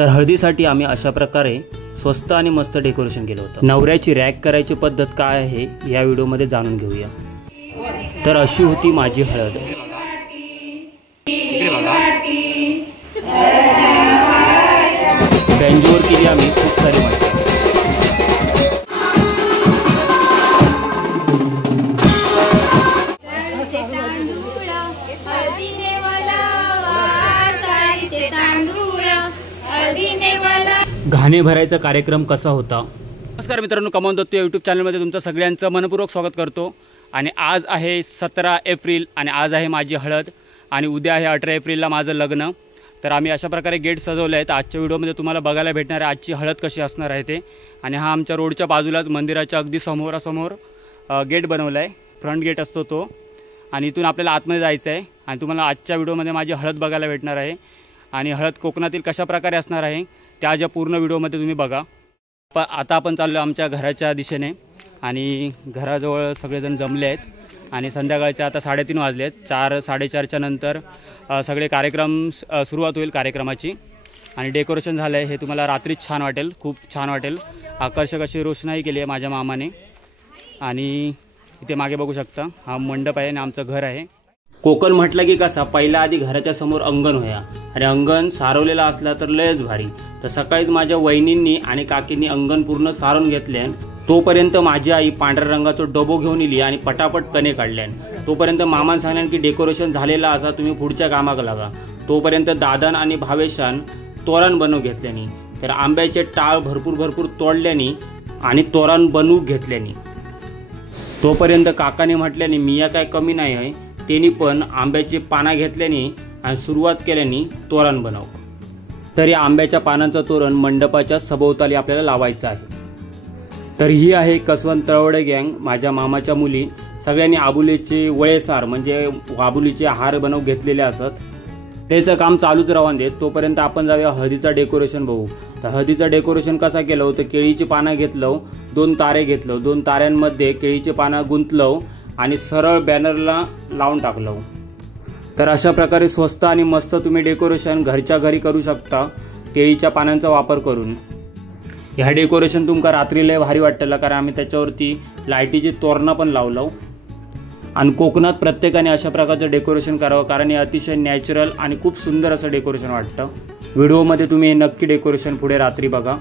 तर हळदीसाठी आम्ही अशा प्रकारे स्वस्त आणि मस्त डेकोरेशन केलं होतं। नवऱ्याची रॅक करायची पद्धत काय आहे या व्हिडिओमध्ये जाणून घेऊया। तर अशी होती माझी हळद। बेंजोर केली आम्ही खूप सारी मजा। घाणे भरायचा कार्यक्रम कसा होता। नमस्कार मित्रांनो, कमावून दत्तो यूट्यूब चॅनलमध्ये तुमचं सगळ्यांचं मनपूर्वक स्वागत करतो। आणि आज आहे 17 एप्रिल आणि आज आहे माझी हळद आणि उद्या आहे 18 एप्रिलला माझं लग्न। तर आम्ही अशा प्रकारे गेट सजवले आहेत। आजच्या व्हिडिओमध्ये तुम्हाला बघायला भेटणार आहे आजची हळद कशी असणार आहे ते। आणि हा आमच्या रोडच्या बाजूलाच मंदिराच्या अगदी समोरासमोर गेट बनवला आहे, फ्रंट गेट असतो तो। आणि इथून आपल्याला आतमध्ये जायचं आहे आणि तुम्हाला आजच्या व्हिडिओमध्ये माझी हळद बघायला भेटणार आहे। आणि हळद कोकणातील कशा प्रकारे असणार आहे त्या ज्या पूर्ण व्हिडिओमध्ये तुम्ही बघा। आता आपण चाललो आमच्या घराच्या दिशेने आणि घराजवळ सगळेजण जमले आहेत आणि संध्याकाळचे आता 3:30 वाजले आहेत। 4-4:30च्या नंतर सगळे कार्यक्रम सुरुवात होईल कार्यक्रमाची। आणि डेकोरेशन झालं आहे हे तुम्हाला रात्रीच छान वाटेल, खूप छान वाटेल। आकर्षक अशी रोषणाई केली आहे माझ्या मामाने। आणि इथे मागे बघू शकता हा मंडप आहे आणि आमचं घर आहे। कोकण म्हटलं की कसा पहिला आधी घराच्या समोर अंगण होया आणि अंगण सारवलेला असला तर लयच भारी। तर सकाळीच माझ्या वहिनींनी आणि काकींनी अंगण पूर्ण सारून घेतले। तोपर्यंत माझी आई पांढऱ्या रंगाचं डबो घेऊन इली आणि पटापट तणे काढले। तोपर्यंत मामान सांगल्यान की डेकोरेशन झालेलं असा, तुम्ही पुढच्या कामाक लागा। तोपर्यंत दादान आणि भावेशान तोरण बनवून घेतल्यानी, तर आंब्याचे टाळ भरपूर तोडल्यानी आणि तोरण बनवून घेतल्यानी। तोपर्यंत काकाने म्हटल्यानी मिया काय कमी नाही आहे, त्यांनी पण आंब्याची पानं घेतल्यानी आणि सुरुवात केल्यानी तोरण बनव। तर या आंब्याच्या पानांचं तोरण मंडपाच्या सभोवताली आपल्याला लावायचं आहे। तर ही आहे कसवंत तळवडे गँग, माझ्या मामाच्या मुली। सगळ्यांनी आबुलीचे वळेसार म्हणजे आबुलीचे हार बनवून घेतलेले असत। त्याचं काम चालूच राहून देत। तोपर्यंत आपण जाऊया हळदीचं डेकोरेशन बघू। तर हळदीचं डेकोरेशन कसं केलं होतं, केळीची पानं घेतलं, 2 तारे घेतलं, 2 ताऱ्यांमध्ये केळीची पानं गुंतलं आणि सरळ बॅनरला लावून टाकलं। तर अशा प्रकारे स्वस्त आणि मस्त तुम्ही डेकोरेशन घरच्या घरी करू शकता केळीच्या पानांचा वापर करून। ह्या डेकोरेशन तुमका रात्री लय भारी वाटतं, कारण आम्ही त्याच्यावरती लाईटीची तोरणं पण लावलं। आणि कोकणात प्रत्येकाने अशा प्रकारचं डेकोरेशन करावं, कारण हे अतिशय नॅचरल आणि खूप सुंदर असं डेकोरेशन वाटतं। व्हिडिओमध्ये तुम्ही हे नक्की डेकोरेशन पुढे रात्री बघा।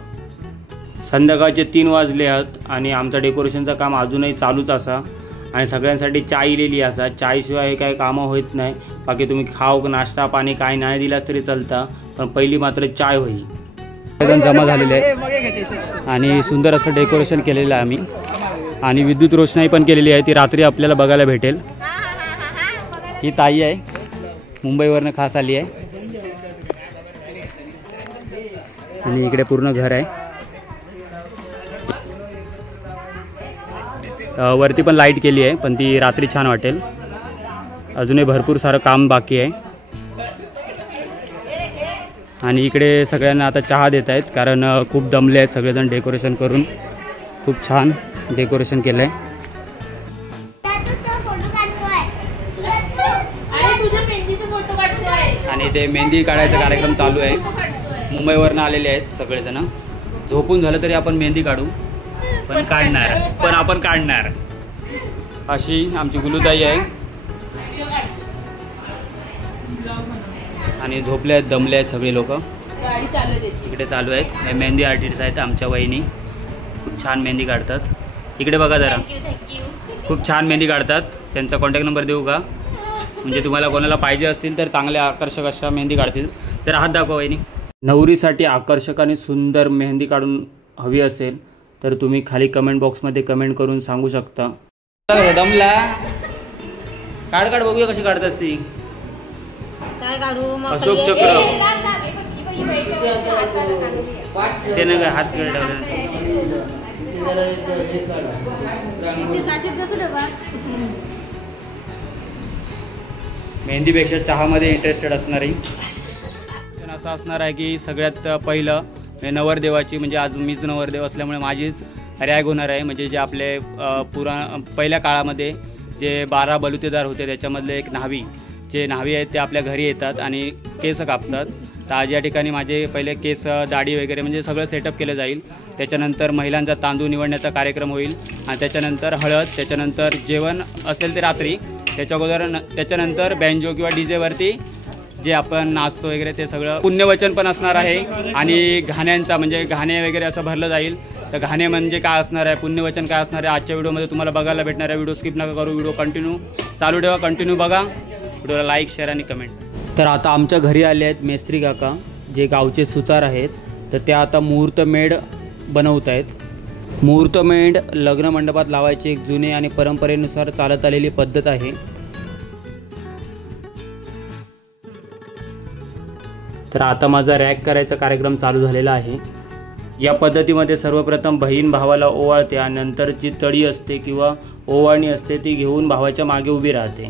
संध्याकाळचे 3 वाजले आहेत आणि आमचं डेकोरेशनचं काम अजूनही चालूच असा। आणि सगळ्यांसाठी चाय लिहिली असा, चायशिवाय काही कामं होत नाही। बाकी तुम्ही खाऊ नाश्ता पाणी काय नाही दिलास तरी चालतं, पण पहिली मात्र चाय होईल। सगळेजण जमा झालेले आहेत आणि सुंदर असं डेकोरेशन केलेलं आहे आम्ही। आणि विद्युत रोषणाई पण केलेली आहे, ती रात्री आपल्याला बघायला भेटेल। ही ताई आहे, मुंबईवरनं खास आली आहे। आणि इकडे पूर्ण घर आहे, वरती पण लाईट केली आहे, पण ती रात्री छान वाटेल। अजूनही भरपूर सारं काम बाकी आहे। आणि इकडे सगळ्यांना आता चहा देत आहेत, कारण खूप दमले आहेत सगळेजण डेकोरेशन करून। खूप छान डेकोरेशन केलं आहे। आणि ते मेहंदी काढायचा कार्यक्रम चालू आहे। मुंबईवरनं आलेले आहेत सगळेजण। झोपून झालं तरी आपण मेहंदी काढू, पण आपण काढणार अशी आमची गुलूताई आहे। आणि झोपले आहेत, दमले आहेत सगळे लोक। इकडे चालू आहेत, हे मेहंदी आर्टिस्ट आहेत आमच्या वहिनी, खूप छान मेहंदी काढतात। इकडे बघा जरा, खूप छान मेहंदी काढतात। त्यांचा कॉन्टॅक्ट नंबर देऊ का, म्हणजे तुम्हाला कोणाला पाहिजे असतील तर चांगल्या आकर्षक अशा मेहंदी काढतील। तर हात दाखवा वहिनी। नवरीसाठी आकर्षक आणि सुंदर मेहंदी काढून हवी असेल तर तुम्ही खाली कमेंट बॉक्समध्ये कमेंट करून सांगू शकता। दमला काढ बघूया कशी काढत ती। अशोक चक्र त्याने काय हात मेहंदीपेक्षा चहामध्ये इंटरेस्टेड असणारी असं असणार आहे की सगळ्यात पहिलं नवरदेवाची, म्हणजे आज मीच नवरदेव असल्यामुळे माझीच रॅग होणार आहे। म्हणजे जे आपले पहिल्या काळामध्ये जे 12 बलुतेदार होते त्याच्यामधले एक न्हावी, जे न्हावी आहेत ते आपल्या घरी येतात आणि केस कापतात तर आज या ठिकाणी माझे पहिले केस, दाढी वगैरे म्हणजे सगळं सेटअप केलं जाईल. त्याच्यानंतर महिलांचा तांदूळ निवडण्याचा कार्यक्रम होईल आणि त्याच्यानंतर हळद, त्याच्यानंतर जेवण असेल ते रात्री, त्याच्यानंतर बँजो किंवा डीजेवरती जे आपण नाचतो वगैरे ते सगळं. पुण्यवचन पण असणार आहे आणि गाण्यांचा म्हणजे गाणे वगैरे असं भरलं जाईल. तर गाणे म्हणजे काय असणार आहे, पुण्यवचन काय असणार आहे, आजच्या व्हिडिओमध्ये तुम्हाला बघायला भेटणार आहे. व्हिडिओ स्किप नका करू, व्हिडिओ कंटिन्यू चालू ठेवा, कंटिन्यू बघा. व्हिडिओला लाईक, शेअर आणि कमेंट. तर आता आमच्या घरी आले आहेत मेस्त्री काका, जे गावचे सुतार आहेत. तर त्या आता मुहूर्तमेढ बनवत आहेत. मुहूर्तमेढ लग्न मंडपात लावायची एक जुने आणि परंपरेनुसार चालत आलेली पद्धत आहे. तर आता माझा रॅक करायचा कार्यक्रम चालू झालेला आहे. या पद्धतीमध्ये सर्वप्रथम बहीण भावाला ओवाळते आणि नंतर जी तळी असते किंवा ओवाळणी असते ती घेऊन भावाच्या मागे उभी राहते.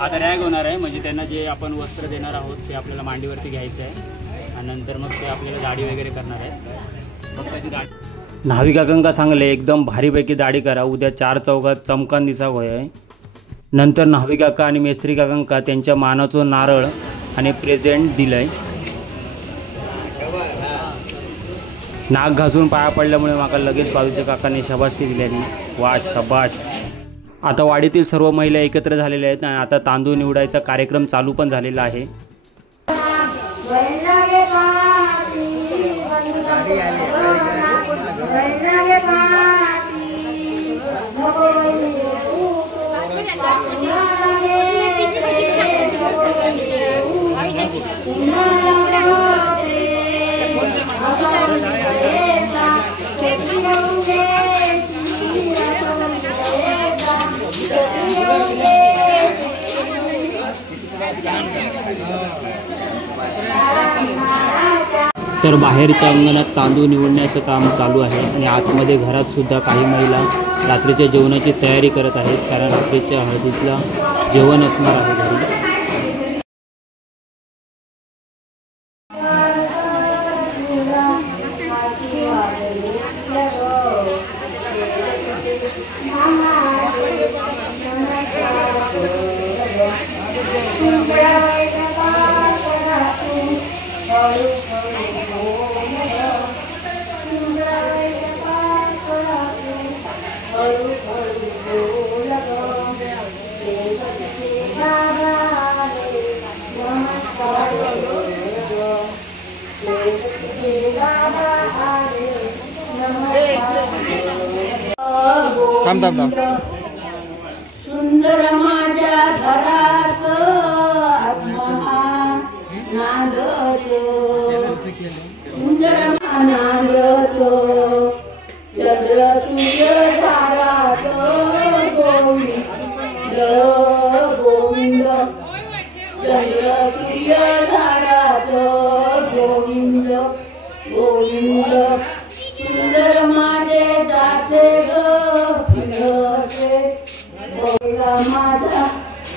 आता रॅक होणार आहे म्हणजे त्यांना जे आपण वस्त्र देणार आहोत ते आपल्याला मांडीवरती घ्यायचं आहे आणि नंतर मग ते आपल्याला दाढी वगैरे करणार आहेत. फक्त ती दाढी न्हावी काकांका सांगले एकदम भारीपैकी दाढी करा, उद्या 4 चौकात चमकान दिसा होय आहे. नंतर न्हावी काका आणि मेस्त्री काकांका त्यांच्या मानाचं नारळ आणि प्रेझेंट दिलंय. नाक घासून पाया पडल्यामुळे माका लगेच बाजूच्या काकांनी शाबासकी दिल्याने. वा शाबाश. आता वाडीतील सर्व महिला एकत्र झालेल्या आहेत आणि आता तांदूळ निवडायचा कार्यक्रम चालू पण झालेला आहे. तर बाहेरच्या अंगणात तांदूळ निवडण्याचं काम चालू आहे आणि आतमध्ये घरात सुद्धा काही महिला रात्रीच्या जेवणाची तयारी करत आहेत, कारण रात्रीच्या हळदीला जेवण असणार आहे घरी. सुंदर माझ्या घरात नांदतो, सुंदर नांदतो, चंद्र सूर्य धारात गोविंद गोविंद, चंद्र सूर्य धारात गोविंद गोविंद. सुंदर माझे जाते ग माझा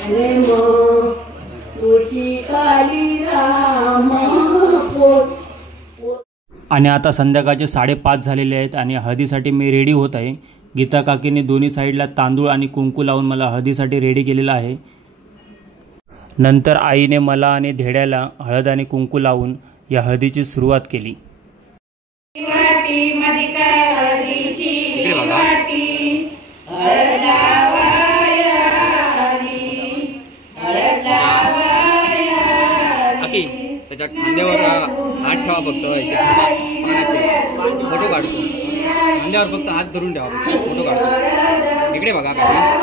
प्रेम तुझी काली राम. आणि आता संध्याकाळचे 5:30 झालेले आहेत आणि हळदीसाठी मी रेडी होत आहे. गीता काकीने दोन्ही साईडला तांदूळ आणि कुंकू लावून मला हळदीसाठी रेडी केलेला आहे. नंतर आईने मला आणि धेड्याला हळद आणि कुंकू लावून या हळदीची सुरुवात केली. त्याच्या खांद्यावर हात ठेवा, फक्त फोटो काढतो. खांद्यावर फक्त हात धरून ठेवा, फोटो काढतो. इकडे बघा काकी.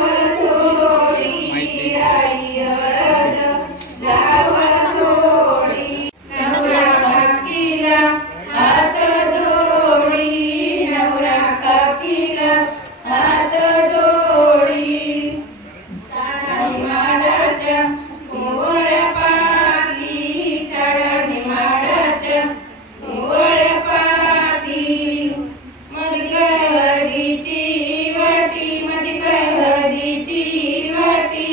हळदीची वाटी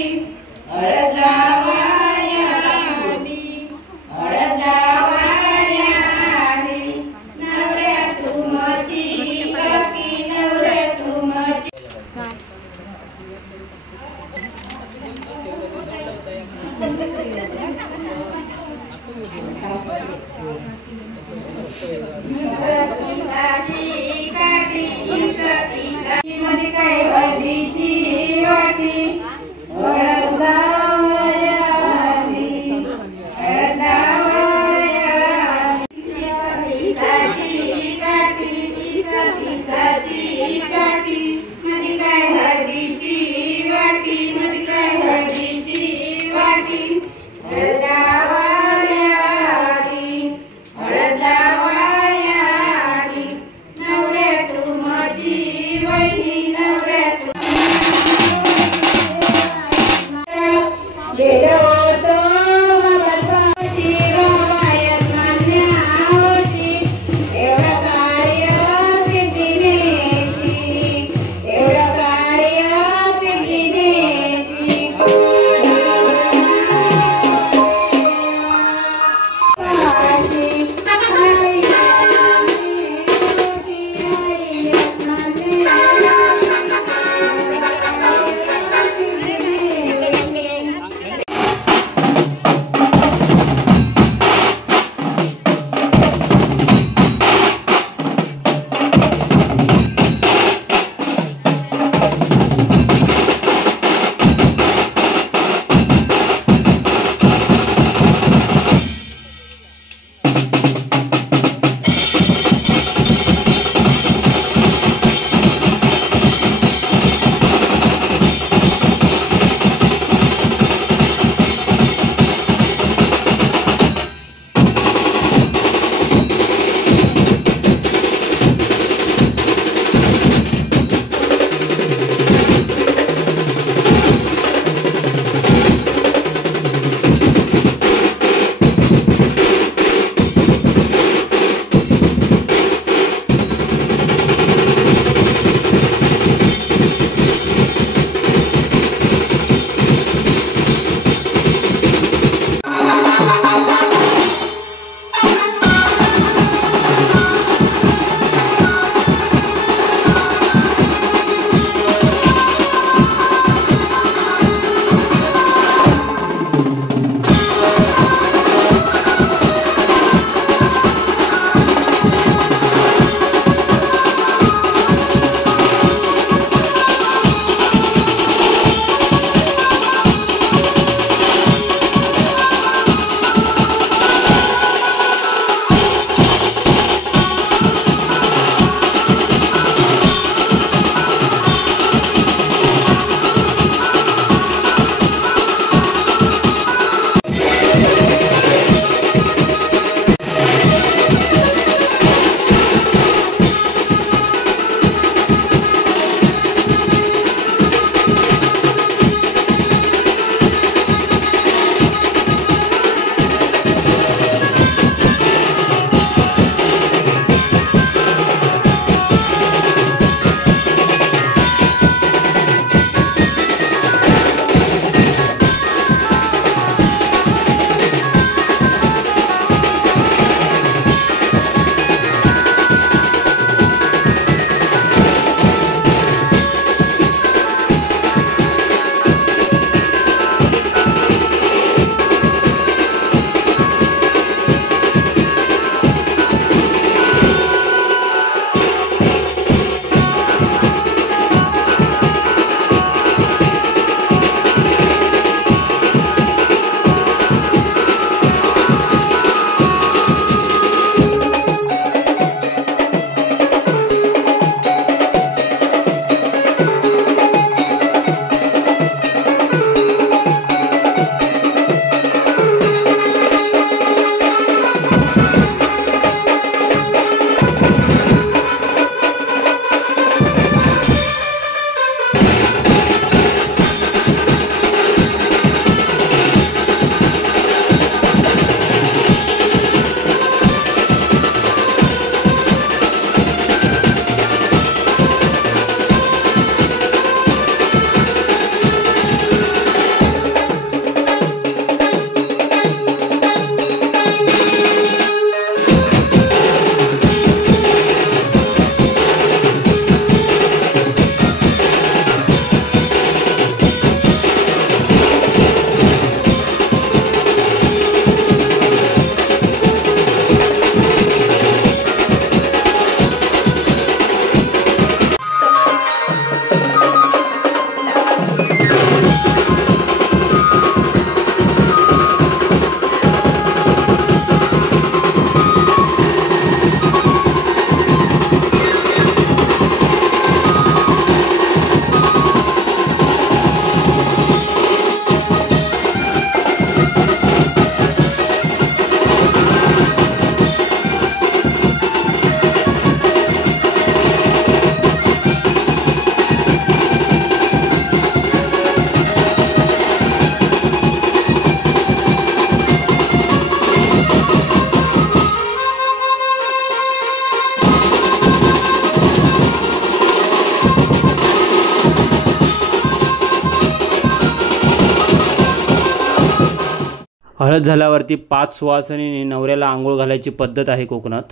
हळद झाल्यावरती 5 सुवासिनीने नवऱ्याला आंघोळ घालायची पद्धत आहे कोकणात.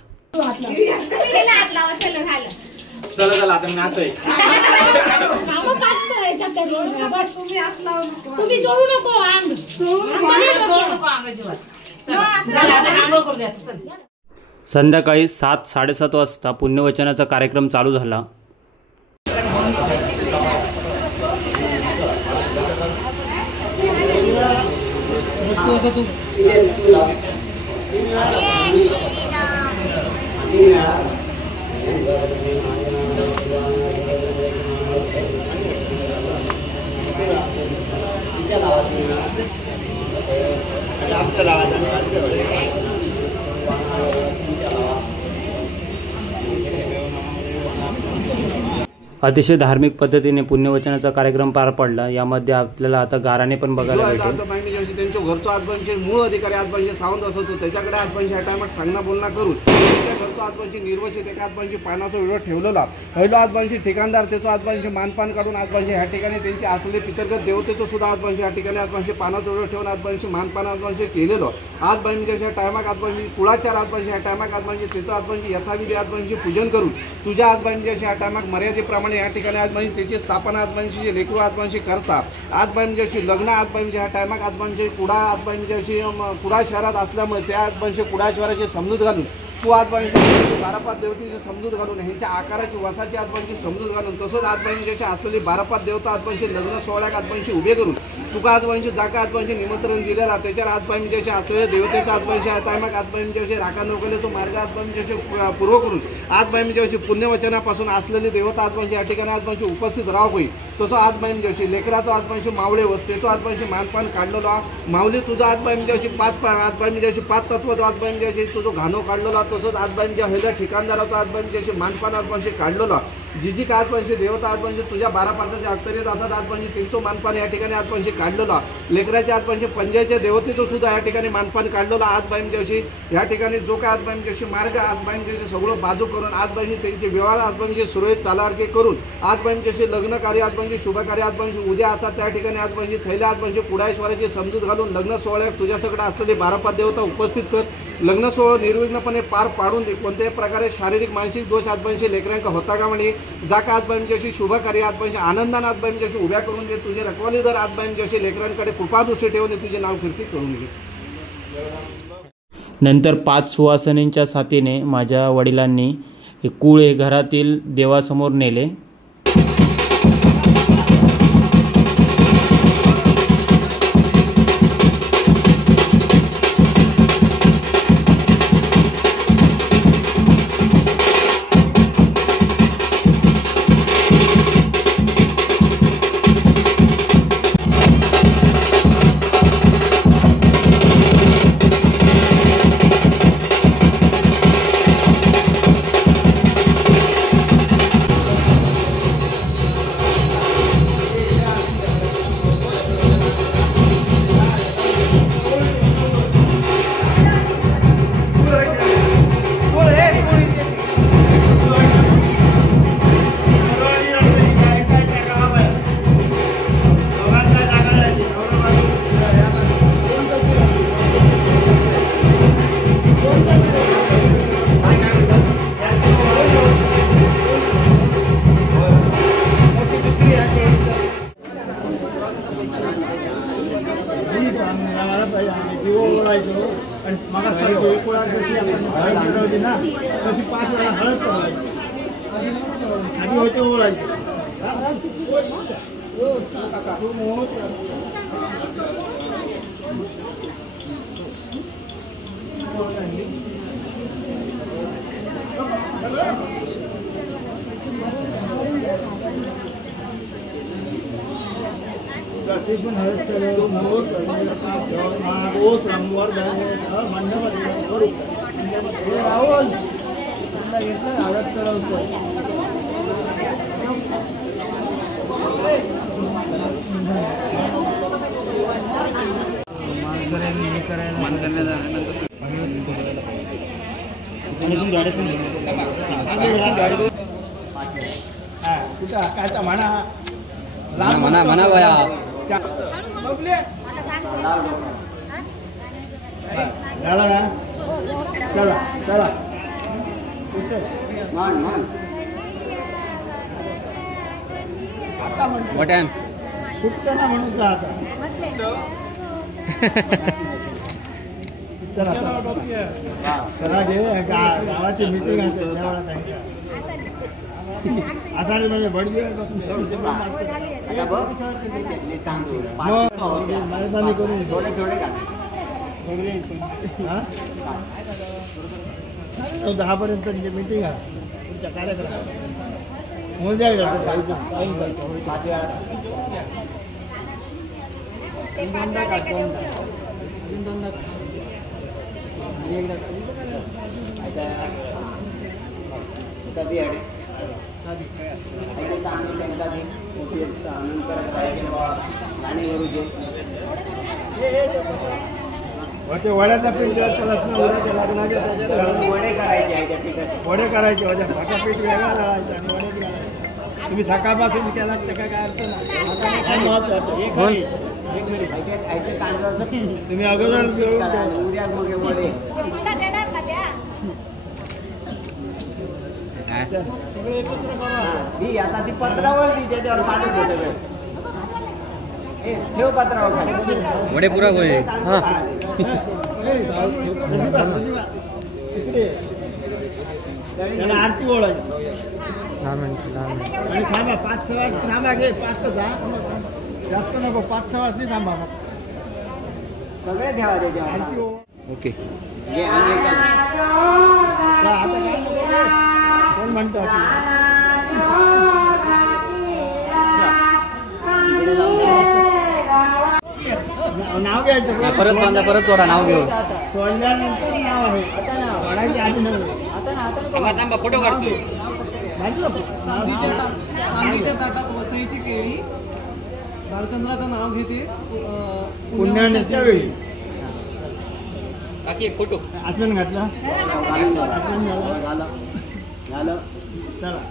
चला चला आता मी नाचतोय. संध्याकाळी 7-7:30 वाजता पुण्यवचनाचा कार्यक्रम चालू झाला. अतिशय धार्मिक पद्धतीने पुण्यवचनाचा कार्यक्रम पार पडला. यामध्ये आपल्याला आता गाराणे पण बघायला भेटेल. त्यांच्या घरचो आजपासूनचे मूळ अधिकारी आजपासूनचे सावंत असतो त्याच्याकडे आजपासून ह्या टायमात सांगणं बोलणं करून त्यांच्या घरचो आजपासून निर्वचित एका आजपासून पानाचा व्हिडिओ ठेवलेला. पहिला आजपासून ठिकाणदार त्याचं आजपासून मानपान काढून आजपासून ह्या ठिकाणी त्यांचे आतले पितरगत देवतेचं सुद्धा आजपासून ह्या ठिकाणी आजपासून पानाचा व्हिडिओ ठेवून आजपासून मानपान आजपासून केलेलं. आजपासूनच्या टायमाक आजपासून कुळाचार आजपासून ह्या टायमाक आजपासून त्याचं आजपासून यथाविधी आजपासून पूजन करून तुझ्या आजपासूनच्या ह्या टायमाक मर्यादेप्रमाणे या ठिकाणी आजपासून त्याची स्थापना आजपासूनची लेकरू आजपासूनची करता. आजपासूनची लग्न आजपासून ह्या टायमाक आजपासूनची कुडा आजपासूनची कुडा शहरात असल्यामुळे त्या आजपासून कुडा शहराची समजूत घालून तू आजपासून 12 देवतेची समजूत घालून ह्यांच्या आकाराची वसाची आजपासूनची समजूत घालून तसंच आजपासून असलेली 12 देवता आजपासून लग्न सोहळ्याक आजपासून उभे करून तुका आजपासून जाका आजपासून निमंत्रण दिलेला त्याच्यावर आजपासून असलेल्या देवतेचा आजपासून टायमाक आजपासून राखा नोकलेचा मार्ग आजपासून पूर्व करून आजपासून पुण्यवचनापासून असलेली देवता आजपासून या ठिकाणी आजपासून उपस्थित राहा होईल. तसं आजपासून लेकराचं आजपासून मावळे वस्तेचं आजपासून मानपान काढलेला. माऊली तुझं आजपासून 5 तत्व आजपासून तुझं घाणो काढलेला. तसंच आजपासून ह्याच्या ठिकाणदाराचं आजपासून मानपान आजपासून काढलेला. जी काय आजपासून देवता आजपासून तुझ्या 12 पाचाच्या अख्तरीत असतात आजपासून त्यांचं मानपान या ठिकाणी आजपासून काढलेला. लेकराच्या आजपासून पंजाच्या देवतेचं सुद्धा या ठिकाणी मानपान काढलेलं. आजपासून या ठिकाणी जो काय आजपासून मार्ग आजपासून सगळं बाजू करून आजपासून त्यांचे व्यवहार आजपासून सुरळीत चालारके करून आजपासून लग्न कार्य आजपासून शुभ कार्य आजपासून उद्या असतात त्या ठिकाणी आजपासून थैल्या आजपासून कुडाळेश्वराची समजूत घालून लग्न सोहळ्यात तुझ्याकडे असलेले 12 देवता उपस्थित कर. लग्न सोहळा निर्विघ्नपणे पार पाडून दे. कोणत्याही प्रकारे शारीरिक मानसिक दोष आजपासून लेकरांका होता का म्हणे जाका आजपासून शुभ कार्य आजपासून आनंदाने आजपासून उभ्या करून दे. तुझे रखवाली जर आजपासून लेकरांकडे कृपादृष्टी ठेवून तुझे नाव कीर्ती करून घे. नंतर 5 सुवासिनींच्या साथीने माझ्या वडिलांनी कूळ हे घरातील देवासमोर नेले. म्हणा गया झाला ना चला चला मान मान वटन खूप ना म्हणून जा आता चला चला घे गावाची मीटिंग आहे असा म्हणजे बडगी मेहरबानी करून थोडे थोडे 10 पर्यंत मीटिंग आहे तुमच्या कार्यक्रमात होऊन जाईल वड्याचा पीठ लग्नाच्या वडे करायचे भाटा पीठ वेगळा लावायचा आणि वडे करायचे तुम्ही सकाळपासून केला त्याचा काय अर्थ नाही तुम्ही अगोदर आता ती पत्रावर त्याच्यावर पाठवते ठेव पत्रावर वडे पुरा होय हां त्याला आरती ओळायची आणि थांबा 5-6 वाजता थांबा घे 5-6 जास्त नको 5-6 वाजता थांबा मग सगळे ठेवा त्याच्या आरती ओके कोण म्हणतो नाव घ्यायचं परत सोडा नाव घेऊ सोडल्यानंतर नाव आहे सोडायची आधी नव्हे फोटो काढतो चांदीच्या ताटात वसईची केळी बालचंद्राचं नाव घेते पुण्याच्या वेळी बाकी एक फोटो आचमन घातला आचमन झालं चला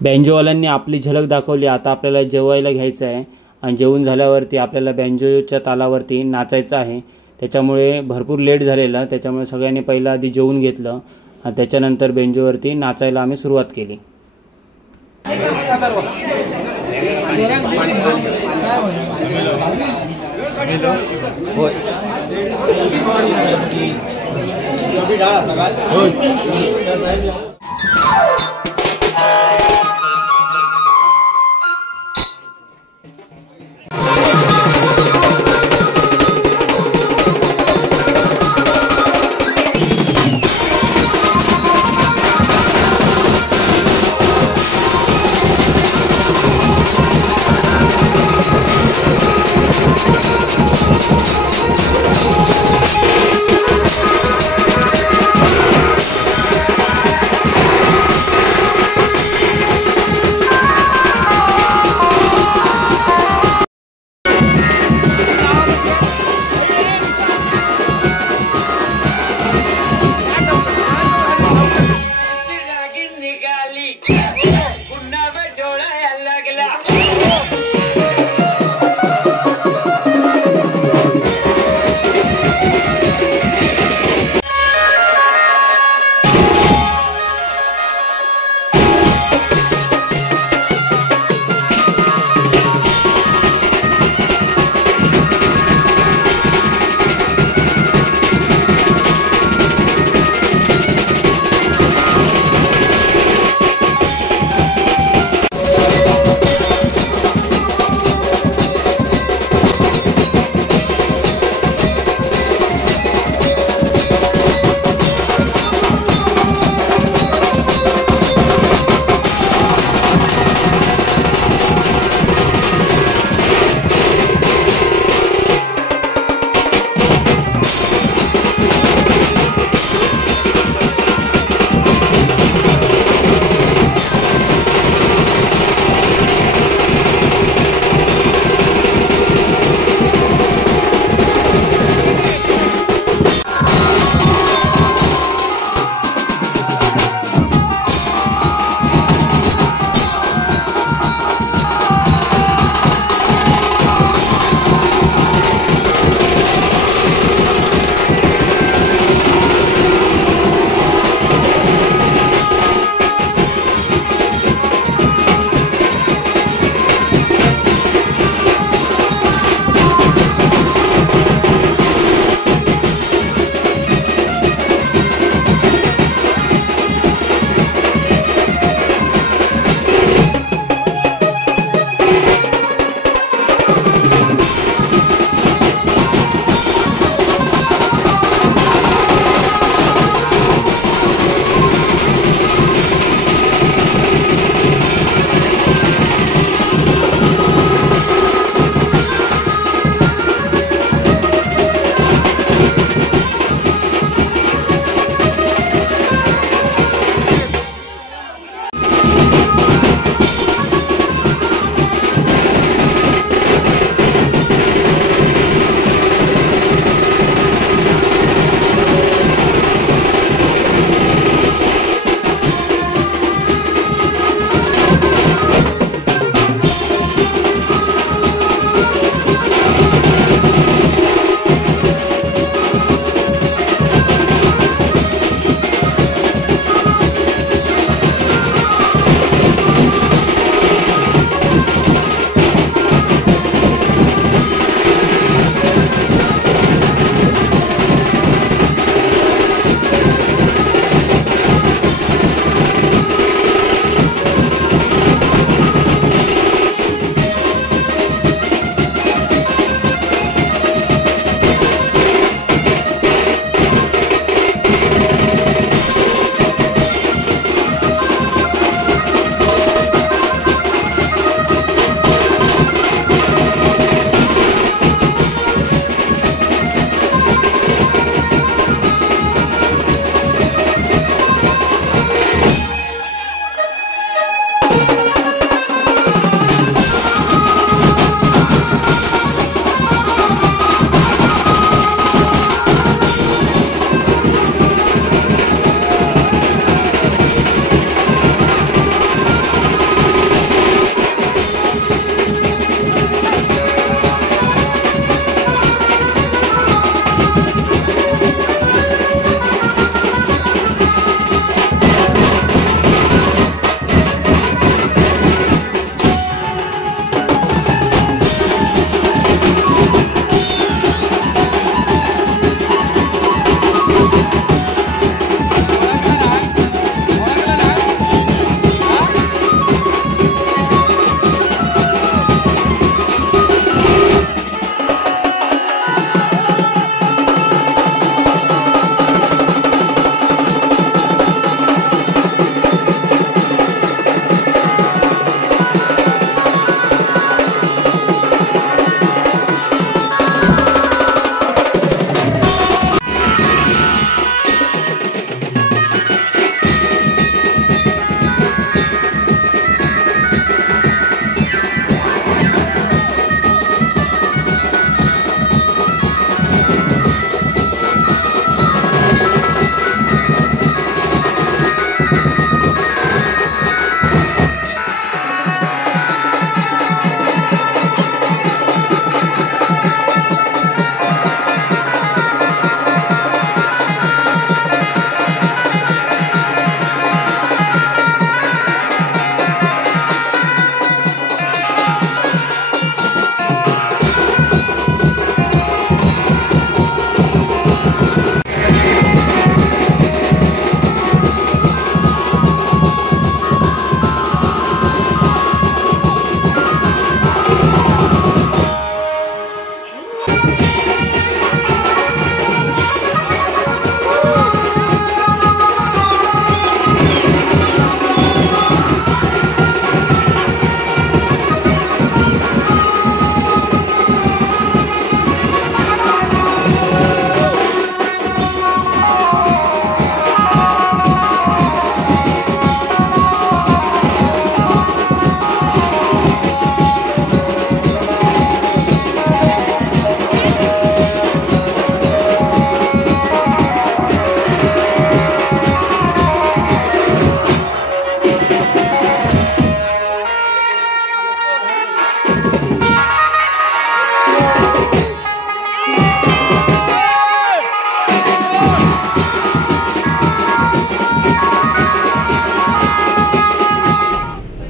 बँजोवाल्यांनी आपली झलक दाखवली. आता आपल्याला जेवायला घ्यायचं आहे आणि जेवून झाल्यावरती आपल्याला बँजोच्या तालावरती नाचायचं आहे. त्याच्यामुळे भरपूर लेट झालेला, त्याच्यामुळे सगळ्यांनी पहिला आधी जेवून घेतलं आणि त्याच्यानंतर बँजोवरती नाचायला आम्ही सुरुवात केली.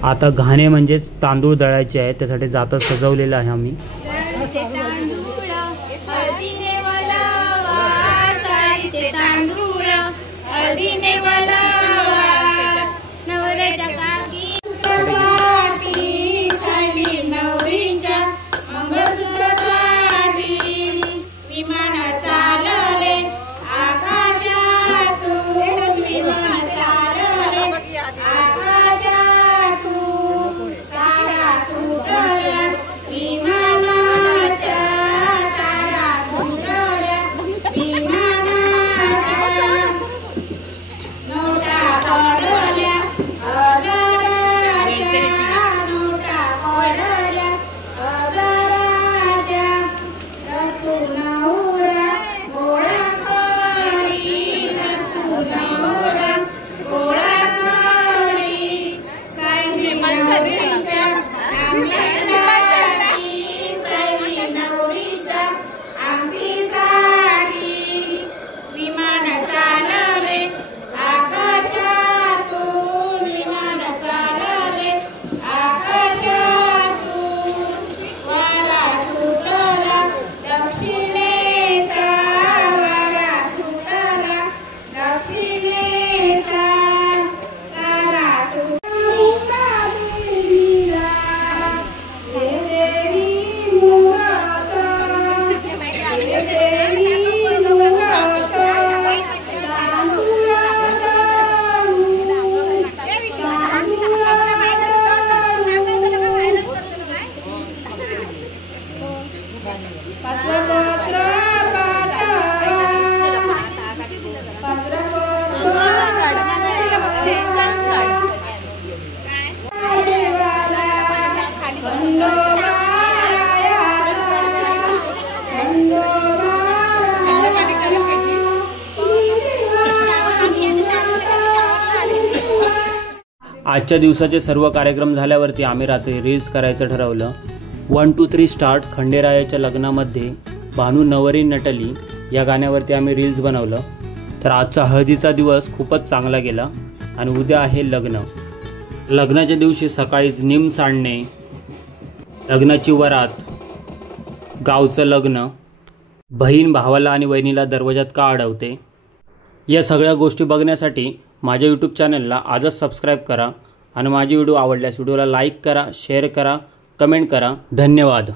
आता घाणे म्हणजेच तांदूळ दळायचे आहे, त्यासाठी जातं सजवलेलं आहे आम्ही. आजच्या दिवसाचे सर्व कार्यक्रम झाल्यावरती आम्ही रात्री रील्स करायचं ठरवलं. 1 2 3 स्टार्ट खंडेरायाच्या लग्नामध्ये भानू नवरी नटली या गाण्यावरती आम्ही रील्स बनवलं. तर आजचा हळदीचा दिवस खूपच चांगला गेला आणि उद्या आहे लग्न. लग्नाच्या दिवशी सकाळीच निम सांडणे, लग्नाची वरात, गावचं लग्न, बहीण भावाला आणि वहिनीला दरवाजात का अडवते, या सगळ्या गोष्टी बघण्यासाठी माझ्या यूट्यूब चॅनलला आजच सबस्क्राईब करा आणि माझी व्हिडिओ आवडल्यास व्हिडिओला लाईक करा, शेअर करा, कमेंट करा. धन्यवाद.